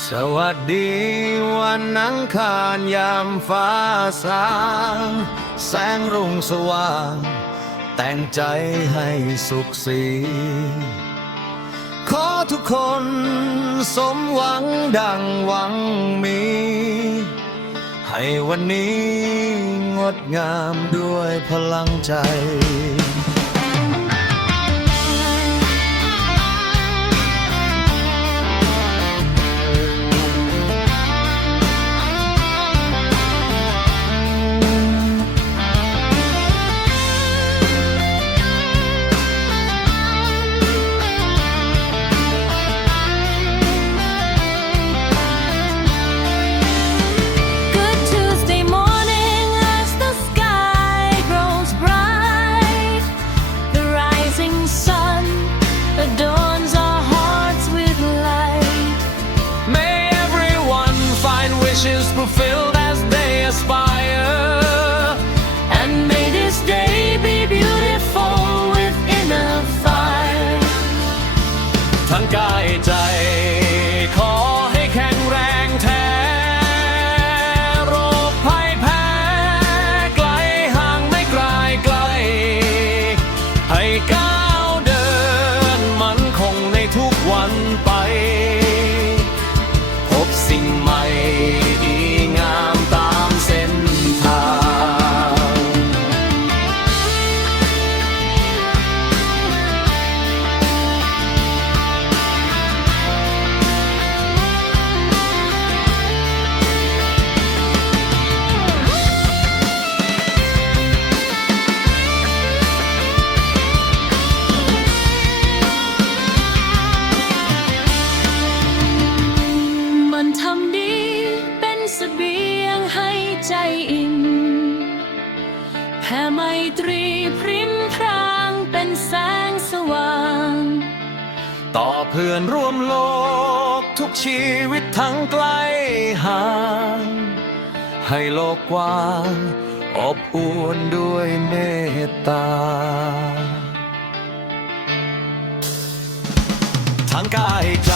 สวัสดีวันนังคารยามฟ้าสางแสงรุ่งสว่าง แต่งใจให้สุขสีขอทุกคนสมหวังดังหวังมี ให้วันนี้งดงามด้วยพลังใจ ทั้งกายใจ ขอให้แข็งแรงแท้ โรคภัยแพ้ ไกลห่างไม่ไกลไกล ให้ก้าวเดินมันคงในทุกวันไป พบสิ่งใหม่ เพื่อนร่วมโลกทุกชีวิตทั้งไกลห่าง ให้โลกกว้าง อบอุ่นด้วยเมตตา ทั้งกายใจ